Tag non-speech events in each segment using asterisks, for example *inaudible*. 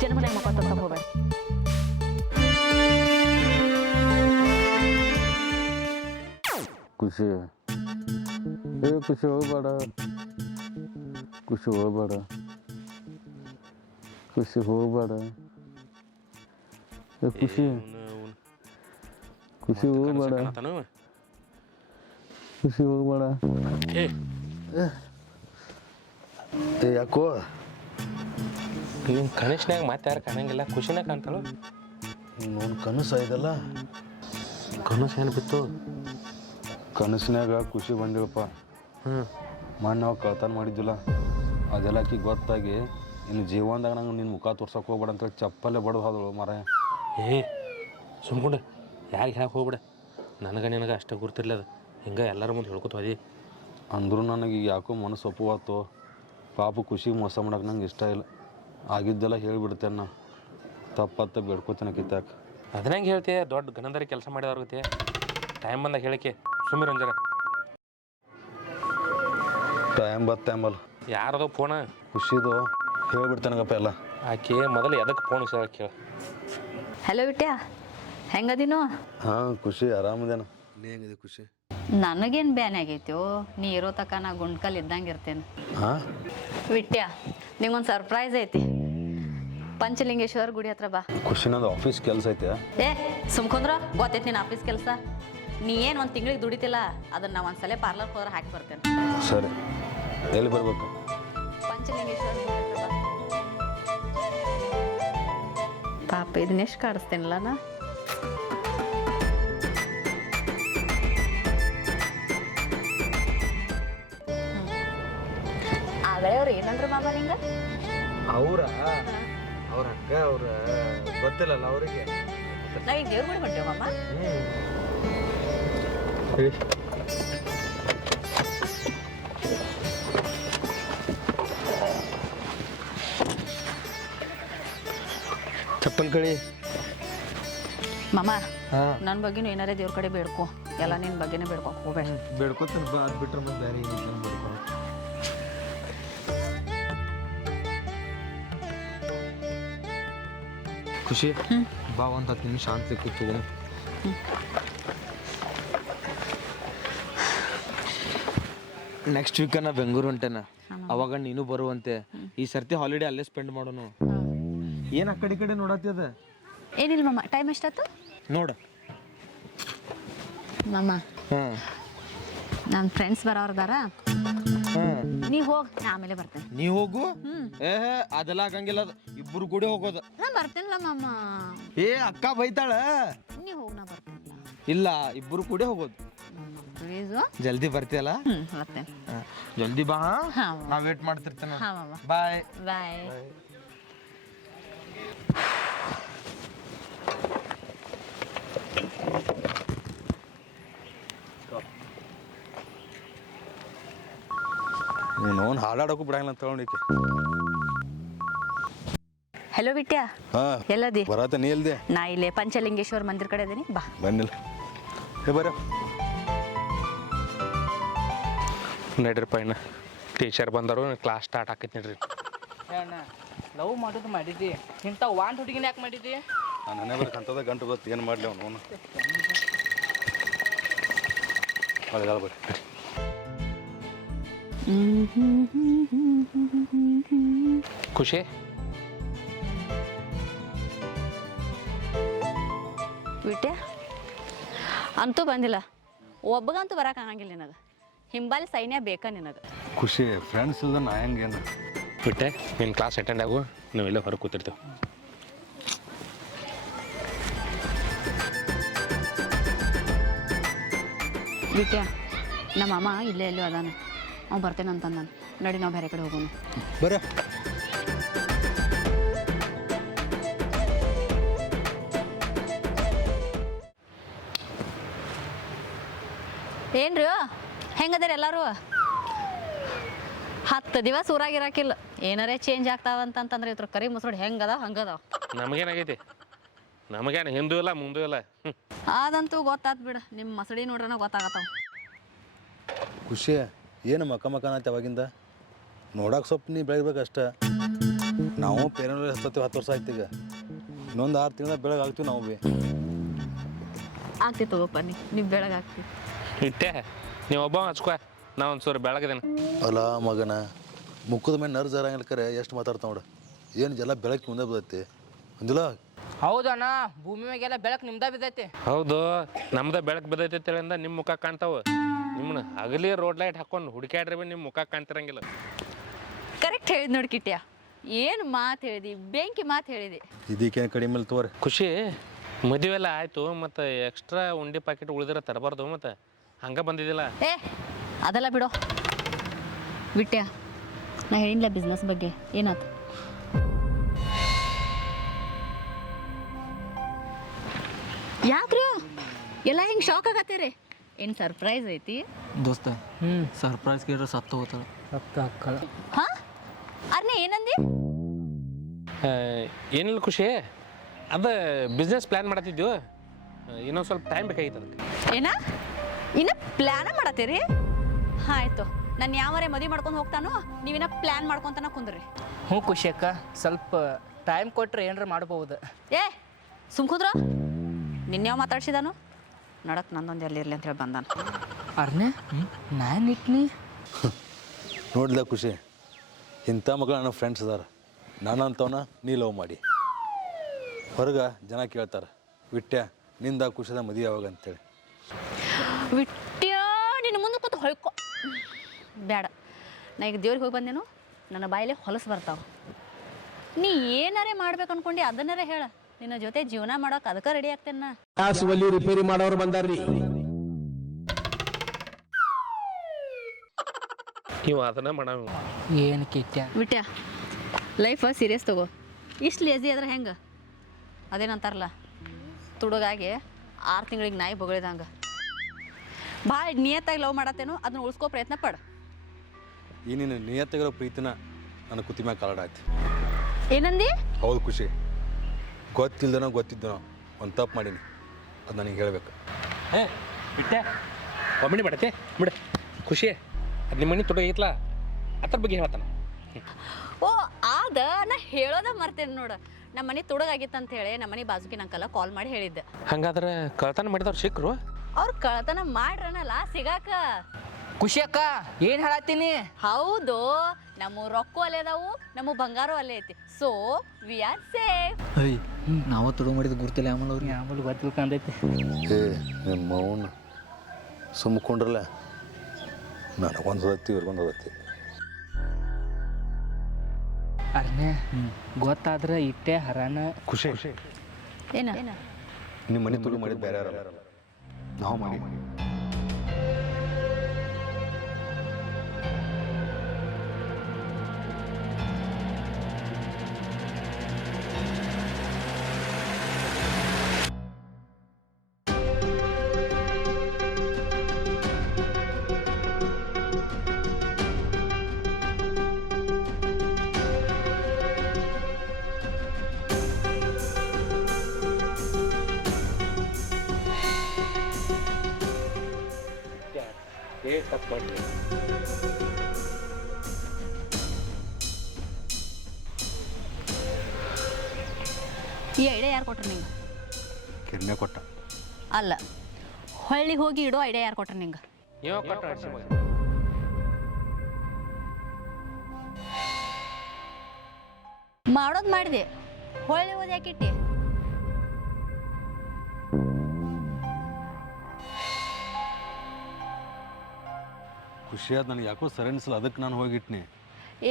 ಜನ್ಮನಾಗ ಮಕ್ಕಳ ಹೋಗ್ಬೇಡ ಖುಷಿ ಏ ಖುಷಿ ಹೋಗ್ಬೇಡ ಖುಷಿ ಹೋಗ್ಬೇಡ ಖುಷಿ ಹೋಗ್ಬೇಡ ಏ ಖುಷಿ ಖುಷಿ ಹೋಗ್ಬೇಡ ಖುಷಿ ಹೋಗ್ಬೇಡ ಏ ಏ ಯಾಕೋ ನಿಮ್ಮ ಕನಸಿನಾಗ ಮತ್ತೆ ಯಾರು ಕಾಣಂಗಿಲ್ಲ ಖುಷಿನ ಕಾಣ್ತಾಳು? ನೋನ್ ಕನಸು ಇದಲ್ಲ ಕನಸು ಏನು ಬಿತ್ತು? ಕನಸಿನಾಗ ಖುಷಿ ಬಂದಿವಪ್ಪ ಹ್ಞೂ ಮೊನ್ನೆ ನಾವು ಕಳ್ತನ ಮಾಡಿದ್ದಿಲ್ಲ. ಅದೆಲ್ಲ ಆಕಿ ಗೊತ್ತಾಗಿ ಇನ್ನು ಜೀವನದಾಗ ನಂಗೆ ನಿನ್ನ ಮುಖ ತೋರ್ಸಕ್ಕೆ ಹೋಗ್ಬೇಡ ಅಂತೇಳಿ ಚಪ್ಪಲ್ಲೇ ಬಡ್ದು ಹೋದಳು ಮರ ಏ ಸುಮ್ಕೊಂಡು ಯಾರಿಗೆ ಹೇಳಕ್ಕೆ ಹೋಗ್ಬೇಡ. ನನಗೆ ನಿನಗೆ ಅಷ್ಟೇ ಗುರ್ತಿರ್ಲ ಅದು. ಹಿಂಗೆ ಎಲ್ಲರ ಮುಂದೆ ಹೇಳ್ಕೊತ ಅಂದರೂ ನನಗೆ ಈಗ ಯಾಕೋ ಮನಸ್ಸು ಒಪ್ಪುವಾತು ಪಾಪ ಖುಷಿ ಮೋಸ ಮಾಡೋಕೆ ನಂಗೆ ಇಷ್ಟ ಇಲ್ಲ. ಆಗಿದ್ದೆಲ್ಲ ಹೇಳಿಬಿಡ್ತೇನೆ. ನಾ ತಪ್ಪತ್ತ ಬೇಡ್ಕೋತೇನೆ ಕಿತ್ತಾಕ ಅದನ್ನಂಗೆ ಹೇಳ್ತೀಯ ದೊಡ್ಡ ಗನಂದರಿ ಕೆಲಸ ಮಾಡಿದವ್ರಿಗೆ ಟೈಮ್ ಬಂದಾಗ ಹೇಳಿಕೆ. ಸುಮ್ಮಿರಂಜರ ಟೈಮ್ ಬತ್ ಅಲ್ಲ. ಯಾರದೋ ಫೋನ ಖುಷಿದು. ಹೇಳ್ಬಿಡ್ತೇನಗಪ್ಪ ಎಲ್ಲ. ಆಕೆ ಮೊದಲು ಎದಕ್ಕೆ ಫೋನ್ ಕೇಳ. ಹಲೋ ವಿಟ್ಯಾ. ಹೆಂಗದಿನೋ ಹಾಂ ಖುಷಿ ಆರಾಮದೇನ? ನೀ ಹೆಂಗಿದೆ ಖುಷಿ? ನನಗೇನು ಬ್ಯಾನ್ ಆಗೈತೋ ನೀ ಇರೋ ತಕ ನಾ ಗುಂಡ್ಕಲ್ ಇದ್ದಂಗೆ ಇರ್ತೇನೆ. ಹಾಂ? ವಿಟ್ಯಾ ನಿಂಗೊಂದು ಸರ್ಪ್ರೈಸ್ ಐತಿ. ಪಂಚಲಿಂಗೇಶ್ವರ ಗುಡಿ ಹತ್ರ ಬಾ. ಖುಷಿ ನಂದು ಆಫೀಸ್ ಕೆಲಸ ಐತೆ? ಏ ಸುಮ್ಕೊಂದ್ರ ಗೊತ್ತೈತಿ ನಿನ್ನ ಆಫೀಸ್ ಕೆಲಸ. ನೀ ಏನು ಒಂದು ತಿಂಗಳಿಗೆ ದುಡಿತಿಲ್ಲ ಅದನ್ನ ನಾ ಒಂದ್ಸಲ ಪಾರ್ಲರ್ ಹೋದ್ರೆ ಹಾಕಿ ಬರ್ತೇನೆ. ಸರಿ. ಎಲ್ಲಿ ಬರ್ಬೇಕು? ಪಂಚಲಿಂಗೇಶ್ವರ ಗುಡಿ ಹತ್ರ ಬಾ. ಪಾಪ ಇದನ್ನೆಷ್ಟು ಕಾಡಿಸ್ತೇನಲ್ಲ ನಾ? ಆಗಲೇ ಏನಂದ್ರ ಮಾಮ ನಿಂಗ? ಅವರ? ಅವ್ರ ಅಕ್ಕ ಅವ್ರ ಗೊತ್ತಿಲ್ಲಲ್ಲ ಅವರಿಗೆ. ನಾವೀಗ ದೇವ್ರ ಗುಡಿ ಹೊಂಟೇವ ಮಾಮ? ಚಪ್ಪಲ್ ಕಳಿ ಮಾಮ ಹಾ. ನನ್ನ ಬಗ್ಗೆನೂ ಏನಾರೇ ದೇವ್ರ ಕಡೆ ಬೇಡ್ಕೊ. ಎಲ್ಲ ನಿನ್ನ ಬಗ್ಗೆನೇ ಬೇಡ್ಕೊ ಹೋಗ್ಬೇಡ ಬೇಡ್ಕೋತ ಬಿಟ್ರೆ ಮತ್ತೆ ಬೇರೆ ಏನಿಲ್ಲ ಖುಷಿ. ಬಾ ಒಂದು ಹತ್ತು ನಿಮಿಷ ಶಾಂತಿ ಕೂತು ನೆಕ್ಸ್ಟ್ ವೀಕ್ ನಾ ಬೆಂಗಳೂರು ಹೊಂಟೇನ ಅವಾಗ ನೀನು ಬರುವಂತೆ. ಈ ಸರ್ತಿ ಹಾಲಿಡೇ ಅಲ್ಲೇ ಸ್ಪೆಂಡ್ ಮಾಡೋನು. ಏನ್ ಆ ಕಡೆ ಈ ಕಡೆ ನೋಡತ್ತೆ ಅದ? ಏನಿಲ್ಲ ಮಾಮ ಟೈಮ್ ಎಷ್ಟಾಯ್ತು? ನೋಡ. ಮಾಮ. ಹ್ಮ್. ನನ್ನ ಫ್ರೆಂಡ್ಸ್ ಬರೋರ್ದಾರ ನೀ ಹೋಗ್ ನಾ ಆಮೇಲೆ ಬರ್ತೇನೆ. ನೀ ಹೋಗು? ಏ ಅದೆಲ್ಲ ಆಗಂಗಿಲ್ಲ ಅದು. ಇಬ್ಬರು ಕೂಡಿ ಹೋಗೋದು. ನಾ ಬರ್ತೇನಲ್ಲ ಮಾಮ. ಏ ಅಕ್ಕ ಬೈತಾಳ? ನೀ ಹೋಗ್ ನಾ ಬರ್ತೇನಲ್ಲ. ಇಲ್ಲ ಇಬ್ರು ಕೂಡಿ ಹೋಗೋದು. ಪ್ಲೀಸು ಜಲ್ದಿ ಬರ್ತೀಯಲ್ಲ? ಹ್ಞೂ ಬರ್ತೇನೆ ಹಾ, ಜಲ್ದಿ ಬಾ ಹಾ. ನಾ ವೇಟ್ ಮಾಡ್ತಿರ್ತೇನೆ. ಹಾ ಮಾಮ. ಬಾಯ್. ಬಾಯ್. ಅವ್ನು ಹಾಡಾಡೋಕ್ಕೂ ಬಿಡಂಗಿಲ್ಲ ಅಂತ ತಗೊಂಡಿಕ್ಕೆ ಹಲೋ ಬಿಟ್ಯಾ ಹಾಂ ಎಲ್ಲದಿ? ಬರತ್ತ ನೀ ಇಲ್ದೆ ನಾ ಇಲ್ಲೇ ಪಂಚಲಿಂಗೇಶ್ವರ ಮಂದಿರ ಕಡೆ ಇದ್ದೀನಿ ಬಾ. ಬಂದಿಲ್ಲ ಏ ಬರ. ನಡ್ರಿಪ್ಪ ಇನ್ನ. ಟೀಚರ್ ಬಂದರು ಕ್ಲಾಸ್ ಸ್ಟಾರ್ಟ್ ಆಕೈತಿ ನಡ್ರಿ. ಅಣ್ಣ ಲವ್ ಮಾಡೋದು ಮಾಡಿದ್ದಿ? ಇಂಥ ವಾಂಟ್ ಹುಡುಗಿನ ಯಾಕೆ ಮಾಡಿದ್ದಿ? ನಾನು ಮನೆ ಬರ್ಕ ಅಂತದ ಗಂಟು ಗೊತ್ತು ಏನು ಮಾಡಲಿ ಅವನು? ಅವನು ಬರ್ರಿ ಖುಷಿ? ಬಿಟ್ಟೆ ಅಂತೂ ಬಂದಿಲ್ಲ. ಒಬ್ಬಗಂತೂ ಆಗಂಗಿಲ್ಲ ನಿನಗೆ. ಹಿಂಬಾಲಿ ಸೈನ್ಯ ಬೇಕಾ ನಿನಗೆ? ಖುಷಿ ಫ್ರೆಂಡ್ಸ್ ಇಲ್ದ ನಾ ಹೆಂಗೇನು ಬಿಟ್ಟೆ ನಿನ್ನ ಕ್ಲಾಸ್ ಅಟೆಂಡ್ ಆಗು ನಾವು ಇಲ್ಲೇ ಹೊರಗೆ ಕೂತಿರ್ತೇವೆ. ಬಿಟ್ಟೆ ನಮ್ಮ ಅಮ್ಮ ಇಲ್ಲೇ ಎಲ್ಲೋ ಅದಾನ. ಅವ್ನು ಬರ್ತೇನೆ ನಾನು ನಡಿ ನಾವು ಬೇರೆ ಕಡೆ ಹೋಗೋಣ. ಬರ. ಏನ್ರಿ? ಹೆಂಗದಾರ ಎಲ್ಲರೂ? ಹತ್ತು ದಿವಸ ಊರಾಗಿರಾಕಿಲ್ಲ ಏನಾರೇ ಚೇಂಜ್ ಆಗ್ತಾವಂತಂದ್ರೆ ಇದ್ರ ಕರಿ ಮುಸುಡ್ ಹೆಂಗದ ಹಂಗದ ನಮಗೇನಾಗೈತಿ? ನಮಗೇನು ಹಿಂದೂ ಇಲ್ಲ ಮುಂದೂ ಇಲ್ಲ. ಅದಂತೂ ಗೊತ್ತಾತ್ ಬಿಡ ನಿಮ್ಮ ಮಸಡಿ ನೋಡ್ರನ ಗೊತ್ತಾಗತ್ತಾವ. ಖುಷಿ ಏನು ಮಕ ಮಕ ಅನ್ನತ್ತೆ ಅವಾಗಿಂದ ನೋಡಕ್ಕೆ ಸ್ವಲ್ಪ ನೀ ಬೆಳಿಬೇಕು ಅಷ್ಟ ನಾವು ಪೇರೆಂಟ್ ಹತ್ತತ್ತೀವಿ ಹತ್ತು ವರ್ಷ ಆಯ್ತು ಈಗ. ಇನ್ನೊಂದು ಆರು ತಿಂಗಳ ಬೆಳಗ್ಗೆ ಆಗ್ತೀವಿ ನಾವು ಭೀ ಆಗ್ತಿ ತಗೋಪ್ಪ ನೀ ನೀವು ಬೆಳಗಾಗ್ತಿ ಇಟ್ಟೆ ನೀವು ಒಬ್ಬ ಹಚ್ಕೋ ನಾ ಒಂದು ಸೂರು ಬೆಳಗದೇನೆ. ಅಲ್ಲ ಮಗನ ಮುಖದ ಮೇಲೆ ನರ್ಸ್ ಇರಂಗಿಲ್ಲ ಕರೆ ಎಷ್ಟು ಮಾತಾಡ್ತಾ ನೋಡು. ಏನು ಜಲ ಬೆಳಕು ಮುಂದೆ ಬಿದೈತಿ ಅಂದಿಲ್ಲ? ಹೌದಣ್ಣ ಭೂಮಿ ಮ್ಯಾಗೆಲ್ಲ ಬೆಳಕು ನಿಮ್ದ ಬಿದ್ದೈತಿ. ಹೌದು ನಮ್ದ ಬೆಳಕು ಬಿದ್ದೈತಿ ಅಂತ ನಿಮ್ಮ ಮುಖ ಕಾಣ್ತಾವ. ನಿಮ್ಮನ್ನ ಹಗಲಿ ರೋಡ್ ಲೈಟ್ ಹಾಕೊಂಡು ಹುಡುಕ್ಯಾಡ್ರಿ ಬಿ ನಿಮ್ಮ ಮುಖ ಕಾಣ್ತಿರಂಗಿಲ್ಲ. ಕರೆಕ್ಟ್ ಹೇಳಿದ್ ನೋಡಿ ಕಿಟ್ಯ. ಏನು ಮಾತು ಹೇಳಿದಿ? ಬೆಂಕಿ ಮಾತು ಹೇಳಿದಿ. ಇದಕ್ಕೆ ಕಡಿಮೆ ತೋರಿ ಖುಷಿ. ಮದುವೆ ಎಲ್ಲ ಆಯಿತು ಮತ್ತು ಎಕ್ಸ್ಟ್ರಾ ಉಂಡಿ ಪ್ಯಾಕೆಟ್ ಉಳಿದಿರ ತರಬಾರ್ದು ಮತ್ತು. ಹಂಗೆ ಬಂದಿದ್ದಿಲ್ಲ. ಏ ಅದೆಲ್ಲ ಬಿಡು. ಬಿಟ್ಟ್ಯಾ ನಾ ಹೇಳಿಲ್ಲ ಬಿಸ್ನೆಸ್ ಬಗ್ಗೆ. ಏನಾಯ್ತು ಯಾಕ್ರಿ? ಎಲ್ಲ ಹಿಂಗೆ ಶಾಕ್ ಆಗತ್ತೀರಿ? ಏನು ಸರ್ಪ್ರೈಸ್ ಐತಿ? ದೋಸ್ತ ಸರ್ಪ್ರೈಸ್ ಕೇಳಿದ್ರೆ ಸತ್ತು ಹೋಗ್ತಾರ ಹಾ? ಅರ್ನೆ ಏನಂದಿ? ಏನಿಲ್ಲ ಖುಷಿ. ಅದ ಬಿಸ್ನೆಸ್ ಪ್ಲ್ಯಾನ್ ಮಾಡತ್ತಿದ್ವು ಇನ್ನೊಂದು ಸ್ವಲ್ಪ ಟೈಮ್ ಬೇಕಾಗಿತ್ತು ಅದಕ್ಕೆ. ಏನ? ಇನ್ನ ಪ್ಲ್ಯಾನ ಮಾಡತ್ತೀರಿ? ಹಾ ಆಯ್ತು. ನಾನು ಯಾವರೇ ಮದುವೆ ಮಾಡ್ಕೊಂಡು ಹೋಗ್ತಾನೋ ನೀವಿನ್ನ ಪ್ಲ್ಯಾನ್ ಮಾಡ್ಕೊಂತಾನ ಕುಂದ್ರಿ. ಹ್ಞೂ ಖುಷಿ ಅಕ್ಕ. ಸ್ವಲ್ಪ ಟೈಮ್ ಕೊಟ್ರೆ ಏನಾರ ಮಾಡ್ಬೋದು. ಏ ಸುಮ್ಕುದ್ರ? ನಿನ್ನೆ ಮಾತಾಡ್ಸಿದಾನು? ನಡಕ್ ನಂದೊಂದು ಎಲ್ಲಿರ್ಲಿ ಅಂತ ಹೇಳಿ ಬಂದಾನ. ಅರ್ನೆ ನಾನು ಇಟ್ನಿ. *laughs* ನೋಡ್ಲ ಖುಷಿ. ಇಂಥ ಮಗಳು ನನ್ನ ಫ್ರೆಂಡ್ಸ್ ಅದಾರ ನಾನಂತವನ ನೀ ಲವ್ ಮಾಡಿ. ಹೊರಗೆ ಜನ ಕೇಳ್ತಾರೆ ವಿಟ್ಯ ನಿಂದ ಖುಷಿದ ಮದುವೆ ಯಾವಾಗ ಅಂತೇಳಿ. ವಿಟ್ಯ ನಿನ್ನ ಮುಂದೆ ಕೂತು ಹೊಯ್ಕೊ. ಬೇಡ ನಾ ಈಗ ದೇವ್ರಿಗೆ ಹೋಗಿ ಬಂದೇನು ನನ್ನ ಬಾಯಲ್ಲಿ ಹೊಲಸು ಬರ್ತಾವ. ನೀ ಏನಾರೇ ಮಾಡ್ಬೇಕು ಅನ್ಕೊಂಡಿ ಅದನ್ನಾರೇ ಹೇಳ. ನಿನ್ನ ಜೊತೆ ಜೀವನ ಮಾಡೋಕೆ ಅದಕ್ಕೆ ರೆಡಿ ಆಗ್ತೇನೆ ನಾ. ಗ್ಯಾಸ್ ಒಲಿ ರಿಪೇರಿ ಮಾಡೋರು ಬಂದಾರ್ರಿ. ನೀವು ಅದನ್ನ ಮಾಡೋ. ಏನು ಕಿಟ್ಟ ಬಿಟ್ಯಾ ಲೈಫ್ ಸೀರಿಯಸ್ ತಗೋ. ಇಷ್ಟು ಲೇಜಿ ಆದ್ರೆ ಹೆಂಗೆ? ಅದೇನಂತಾರಲ್ಲ ತುಡುಗಾಗಿ ಆರು ತಿಂಗಳಿಗೆ ನಾಯಿ ಬೊಗಳಿದಂಗೆ. ಭಾಳ ನಿಯತ್ತಾಗಿ ಲವ್ ಮಾಡತ್ತೇನೋ ಅದನ್ನ ಉಳಿಸ್ಕೋ ಪ್ರಯತ್ನ ಪಡ. ಈ ನಿಯತ್ತಾಗಿರೋ ನಿಯತ್ತಿಗಿರೋ ಪ್ರೀತಿನ ನನ್ನ ಕುತಿ ಮ್ಯಾಗ ಆಯ್ತು ಏನಂದಿ? ಹೌದು ಖುಷಿ. ಗೊತ್ತಿಲ್ದನೋ ಗೊತ್ತಿದ್ದನೋ ಒಂದು ತಪ್ಪು ಮಾಡೀನಿ. ಅದು ನನಗೆ ಹೇಳಬೇಕು. ಏ ಬಿಟ್ಟೆ ಒಮ್ಮೆ ಬಿಡತ್ತೆ ಬಿಡ ಖುಷಿ. ಅದು ನಿಮ್ಮ ಮನೆ ತೊಡಗಿತ್ಲ ಅದ್ರ ಬಗ್ಗೆ ಹೇಳ್ತಾನೆ. ಓ ಆದ ನಾ ಹೇಳೋದ ಮರ್ತೇನೆ ನೋಡು. ನಮ್ಮ ಮನೆ ತೊಡಗಾಗಿತ್ತಂತ ಅಂತ ಹೇಳಿ ನಮ್ಮ ಮನೆ ಬಾಜುಕಿನ ಅಂಕಲ ಕಾಲ್ ಮಾಡಿ ಹೇಳಿದ್ದೆ. ಹಂಗಾದ್ರೆ ಕಳ್ತನ ಮಾಡಿದವ್ರು ಸಿಕ್ಕರು ಅವ್ರು ಕಳ್ತನ ಮಾಡ್ರನಲ್ಲ ಸಿಗಾಕ. ಖುಷಿ ಅಕ್ಕ ಏನು ಹೇಳತ್ತೀನಿ? ಹೌದು ನಮ್ಮ ರೊಕ್ಕ ಅಲ್ಲೇ ಅದಾವು ನಮ್ಮ ಬಂಗಾರ ಅಲ್ಲೇ ಐತಿ. ಸೊ ವಿ ಆರ್ ಸೇಫ್ ಅಯ್ಯ ನಾವು ತುಡು ಮಾಡಿದ ಗುರ್ತಿಲ್ಲ ಆಮೇಲೆ ಅವ್ರಿಗೆ. ಆಮೇಲೆ ಗೊತ್ತಿಲ್ಕಂದೈತಿ ಏ ನಿಮ್ಮ ಮೌನ ಸುಮ್ಕೊಂಡ್ರಲ್ಲ? ನನಗೊಂದು ಸತಿ ಇವ್ರಿಗೊಂದು ಸದತ್ತಿ ಅರ್ನೆ ಗೊತ್ತಾದ್ರೆ ಇಟ್ಟೆ ಹರಾನ ಖುಷಿ. ಏನ? ನಿಮ್ಮ ಮನೆ ತುಳು ಮಾಡಿದ ಬೇರೆ ಯಾರು ನಾವು ಮಾಡಿ. ಮಾಡಿ ಈ ಐಡಿಯಾ ಯಾರು ಕೊಟ್ರು ನಿಂಗೆ? ಕಿರ್ನೆ ಕೊಟ್ಟ. ಅಲ್ಲ ಹೊಳ್ಳಿ ಹೋಗಿ ಇಡೋ ಐಡಿಯಾ ಯಾರು ಕೊಟ್ರು ನಿಂಗೆ? ಮಾಡೋದು ಮಾಡಿದೆ. ಹೊಳ್ಳಿ ಯಾಕಿಟ್ಟಿ ಖುಷಿಯಾದ ನನಗೆ ಯಾಕೋ ಸರಿ ಅನಿಸಲ್ಲ ಅದಕ್ಕೆ ನಾನು ಹೋಗಿಟ್ನಿ.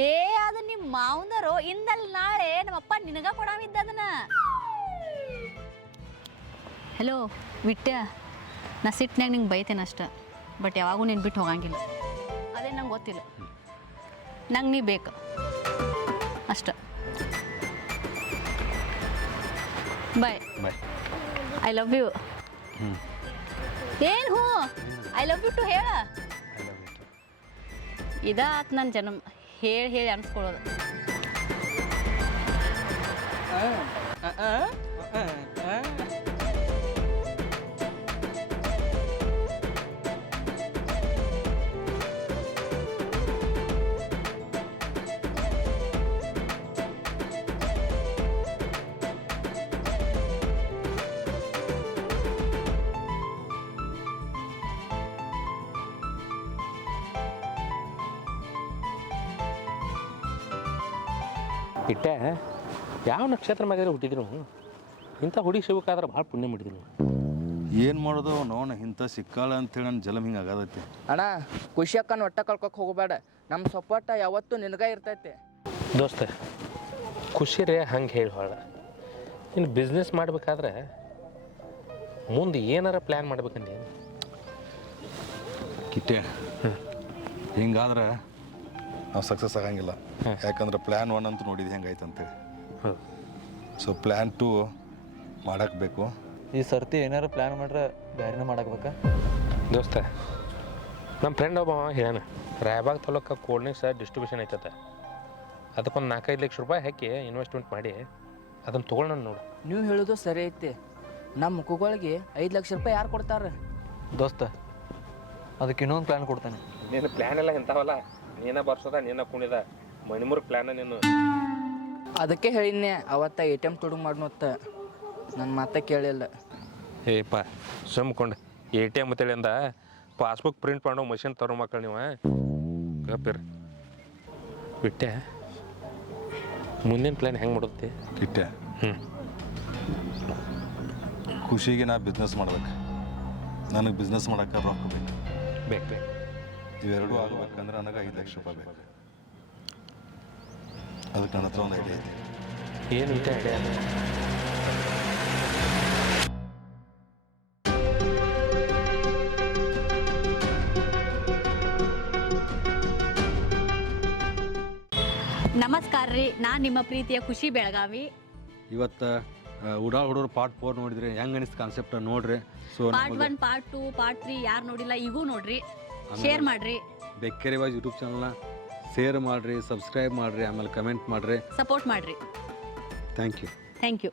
ಏ ಅದು ನಿಮ್ಮ ಮಾವನರು ಇಂದಲ್ ನಾಳೆ ನಮ್ಮಪ್ಪ ನಿನಗ ಕೊಡಾವಿದ್ದ ಅದನ್ನ. ಹಲೋ ವಿಟ್ಯ. ನಾ ಸಿಟ್ನಾಗ ನಿಂಗೆ ಬೈತೇನೆ ಅಷ್ಟ ಬಟ್ ಯಾವಾಗೂ ನೀನು ಬಿಟ್ಟು ಹೋಗಂಗಿಲ್ಲ. ಅದೇ ನಂಗೆ ಗೊತ್ತಿಲ್ಲ. ನಂಗೆ ನೀ ಬೇಕು. ಅಷ್ಟ. Bye bye I love you ಹ್ಞೂ ಏನು ಹ್ಞೂ ಐ ಲವ್ ಯು ಟು ಹೇಳ. ಇದಾತ್ ನನ್ನ ಜನ್ಮ. ಹೇಳಿ ಹೇಳಿ ಅನ್ಸ್ಕೊಳ್ಳೋದು. ಇಟ್ಟೆ. ಯಾವ ನಕ್ಷತ್ರ ಮ್ಯಾಗಾದ್ರೆ ಹುಟ್ಟಿದ್ರು. ಇಂಥ ಹುಡುಗಿ ಸಿಗಬೇಕಾದ್ರೆ ಭಾಳ ಪುಣ್ಯ ಮಾಡಿದ್ರು. ಏನು ಮಾಡೋದು? ನೋಣ ಇಂಥ ಸಿಕ್ಕಾಳ ಅಂತೇಳಿ ನನ್ನ ಜಲಮ್ ಹಿಂಗೆ ಆಗದೈತಿ. ಅಣ್ಣ ಖುಷಿ ಅಕ್ಕನ ಒಟ್ಟ ಕಳ್ಕೊಕ್ ಹೋಗಬೇಡ. ನಮ್ಮ ಸಪೋರ್ಟ ಯಾವತ್ತೂ ನಿನಗ ಇರ್ತೈತಿ. ದೋಸ್ತ ಖುಷಿ ರೇ ಹಂಗೆ ಹೇಳಿ ಹೊಳ ಇನ್ನು ಬಿಸ್ನೆಸ್ ಮಾಡ್ಬೇಕಾದ್ರೆ ಮುಂದೆ ಏನಾರ ಪ್ಲ್ಯಾನ್ ಮಾಡ್ಬೇಕಂದು? ಕಿಟ್ಟೆ ಹಿಂಗಾದ್ರೆ ನಾವು ಸಕ್ಸಸ್ ಆಗಂಗಿಲ್ಲ. ಯಾಕಂದ್ರೆ ಪ್ಲ್ಯಾನ್ ಒನ್ ಅಂತ ನೋಡಿದ್ದು ಹೆಂಗಾಯ್ತು ಅಂತೇಳಿ. ಹೇಳಿ ಸೊ ಪ್ಲ್ಯಾನ್ ಟು ಮಾಡಕ್ಕೆ ಬೇಕು. ಈ ಸರ್ತಿ ಏನಾರು ಪ್ಲ್ಯಾನ್ ಮಾಡ್ರೆ ಬ್ಯಾರಿನ ಮಾಡಾಕ್ಬೇಕಾ? ದೋಸ್ತ ನಮ್ಮ ಫ್ರೆಂಡ್ ಒಬ್ಬ ಹೇಳ ರಾಯಬಾಗ್ ತಾಲೂಕ ಸರ್ ಡಿಸ್ಟ್ರಿಬ್ಯೂಷನ್ ಐತತೆ. ಅದಕ್ಕೊಂದು ನಾಲ್ಕೈದು ಲಕ್ಷ ರೂಪಾಯಿ ಹಾಕಿ ಇನ್ವೆಸ್ಟ್ಮೆಂಟ್ ಮಾಡಿ ಅದನ್ನು ತೊಗೊಳ್ಳೋಣ ನೋಡು. ನೀವು ಹೇಳೋದು ಸರಿ ಐತಿ. ನಮ್ಮ ಮುಖಗಳಿಗೆ ಐದು ಲಕ್ಷ ರೂಪಾಯಿ ಯಾರು ಕೊಡ್ತಾರೆ? ದೋಸ್ತ ಅದಕ್ಕೆ ಇನ್ನೊಂದು ಪ್ಲ್ಯಾನ್ ಕೊಡ್ತಾನೆ. ಏನು ಪ್ಲ್ಯಾನ್ ಎಲ್ಲ ಇಂಥವಲ್ಲ. ನೀನ ಬರ್ಸದ ನೀನ ಕುಣಿದ ಮಣಿಮೂರು ಪ್ಲಾನ್ ನೀನು. ಅದಕ್ಕೆ ಹೇಳಿದ್ನೆ ಅವತ್ತ ಎ ಟಿ ಎಂ ತುಡುಗ್ ಮಾಡ್ನೊತ್ತ ನನ್ನ ಮಾತ ಕೇಳಿಲ್ಲ. ಏಪ್ಪ ಸುಮ್ಕೊಂಡು ಎ ಟಿ ಎಂ ಅಂತೇಳಿಂದ ಪಾಸ್ಬುಕ್ ಪ್ರಿಂಟ್ ಮಾಡೋ ಮಷಿನ್ ತರೋ ಮಕ್ಕಳು ನೀವು. ಗಪ್ಪಿರಿ. ಬಿಟ್ಟೆ ಮುಂದಿನ ಪ್ಲ್ಯಾನ್ ಹೆಂಗೆ ಮಾಡುತ್ತೆ? ಬಿಟ್ಟೆ ಹ್ಞೂ ಖುಷಿಗೆ ನಾ ಬಿಸ್ನೆಸ್ ಮಾಡ್ಬೇಕು. ನನಗೆ ಬಿಸ್ನೆಸ್ ಮಾಡೋಕ್ಕೆ ರೊಕ್ಕ ಬೇಕು. ಬೇಕು ಬೇಕು. ಇವೆರಡೂ ಆಗ್ಬೇಕಂದ್ರೆ ನನಗೆ ಐದು ಲಕ್ಷ ರೂಪಾಯಿ ಬೇಕು. ಅದಕ್ಕೆ ನನ್ನ ಹತ್ರ ಒಂದು ಐಡಿಯಾ ಐತಿ. ಏನು ಐತೆ ಐಡಿಯಾ ನಮಸ್ಕಾರ ರೀ ನಾನು ನಿಮ್ಮ ಪ್ರೀತಿಯ ಖುಷಿ ಬೆಳಗಾವಿ. ಇವತ್ತು ಉಡಾ ಹುಡುಗರು ಪಾರ್ಟ್ ಫೋರ್ ನೋಡಿದ್ರೆ ಹೆಂಗೆ ಅನಿಸ್ತು ಕಾನ್ಸೆಪ್ಟ್ ನೋಡ್ರಿ. So part one part two part three ಯಾರು ನೋಡಿಲ್ಲ ಈಗೂ ನೋಡ್ರಿ. ಶೇರ್ ಮಾಡ್ರಿ. ಬೆಕ್ಕೇರಿ ವಾಯ್ಸ್ ಯೂಟ್ಯೂಬ್ ಚಾನಲ್ನ ಶೇರ್ ಮಾಡ್ರಿ ಸಬ್ಸ್ಕ್ರೈಬ್ ಮಾಡ್ರಿ ಆಮೇಲೆ ಕಮೆಂಟ್ ಮಾಡ್ರಿ. ಸಪೋರ್ಟ್ ಮಾಡ್ರಿ. Thank you thank you